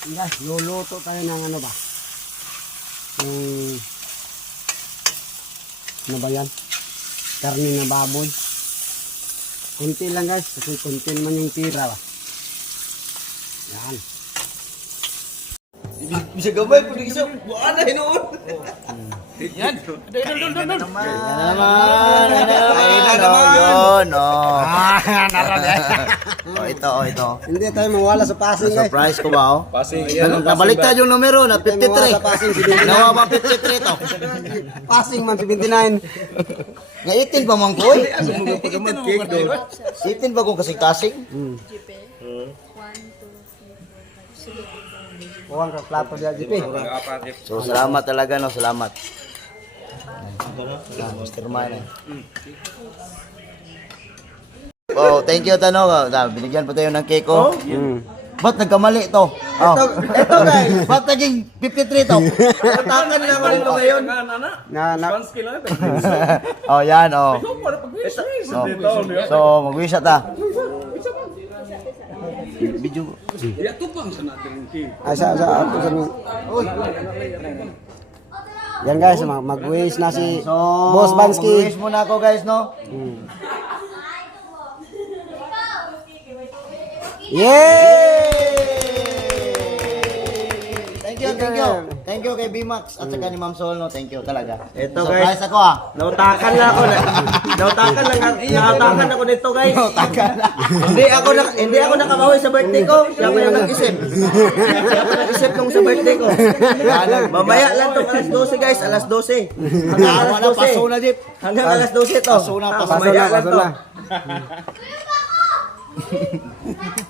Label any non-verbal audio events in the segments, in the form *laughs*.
Guys, luluto tayo ng ano ba? Yung... Ano ba yan? Karne na baboy. Kunti lang guys, kasi kunti naman yung tira ba? Yan. Bisa gamay po isa. Buwan na hinuon. Yan. Doon, doon, doon, doon. naman. Ay na naman. Yun, oh. *laughs* oh, ito, oh, ito. Hindi tayo mawala sa passing guys. Surprise ko ba, oh? Passing. Nab- Nabaliktad yung numero na Tayo mawala sa 53. passing si 59. Nawa ba 53 to? *laughs* Passing man si 29. Nga 18 pa man ko, eh. 18 ba kung kasing-kasing? Kuwang ka plato di GP. So, salamat talaga, no? Salamat. Salamat, Mr. Man, eh. Oh, thank you, Tano. Ah, Binigyan pa tayo ng cake, oh. Mm. Ba't nagkamali to? Oh. Ito, guys. *laughs* Ba't naging 53 to? Tatangan na naman ito ngayon. Na, na, *laughs* oh, yan, oh. So, so mag-wish ta. Video. ay sa, sa, ato sa Yan guys, mag- mag-wish na si So, Boss Bansky. Mag-wish muna ako, guys, no? Mm. Yay! Thank you, thank you. Thank you kay B-Max at saka ni Ma'am Sol, no? Thank you talaga. Ito, Surprise guys. ako, ah. Nautakan na ako na. Nautakan lang nautakan ako nito, guys. hindi ako na hindi ako nakabawi sa birthday ko. Siya ako yung nag-isip. Siya ako nag-isip nung sa birthday ko. Mamaya lang to alas 12, guys, alas 12. Hanggang alas wala, paso 12. na, Jeep. Hanggang alas 12 to. Paso na, paso Paso mamaya na, lang *laughs*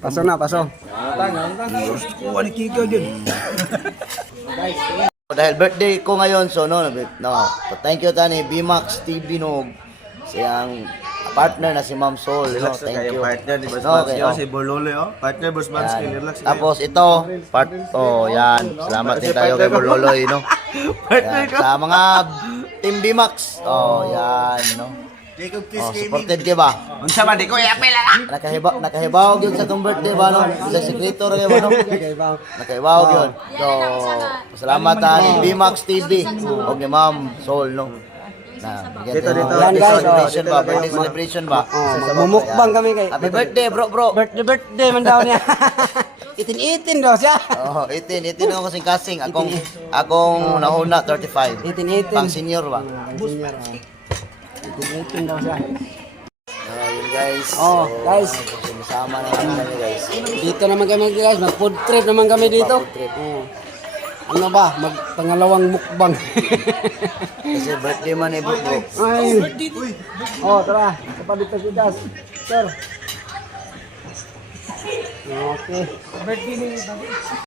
paso na. Paso na, *laughs* paso. Dahil birthday ko ngayon, so no, no, thank you tani B-Max TV no, siyang partner na si Ma'am Sol, no, Relax thank kayo, you. partner ni Boss No, Bansky. okay, Oh, si Bololo, oh. Partner Boss Bansky, Yan. relax kayo. Tapos ito, part, oh, yan, salamat din tayo kay Borloloy, no. *laughs* Partner ko. sa mga Team B-Max, oh, yan, no. Jacob Oh, supported ka ba? Unsa man di ko yapela. Nakahibaw, nakahibaw yun sa itong birthday ba, no? Sa sekreto rin ba, no? Nakahibaw yun. So, salamat ha ni B-Max TV o ni Ma'am Sol, no? Na, Dito, dito. Yan, guys, celebration oh. ba? Dito, Birthday celebration ba? Oh, magmumukbang kami kay Happy birthday, bro, bro. birthday birthday man daw niya. *laughs* Itin-itin daw siya. Oh, 18, 18 ako kasing kasing. Akong, akong nahuna, 35. 18-18. Pang senior ba? Itin-itin daw siya. Ayun guys. Oh, guys. Sumasama na naman kami guys. Dito naman kami guys, mag food trip naman kami dito. Food trip. Oh. Ano ba, mag pangalawang mukbang. Kasi birthday man eh, bro. Ay. Oh, tara. Kapag dito si Das. Sir. Okay.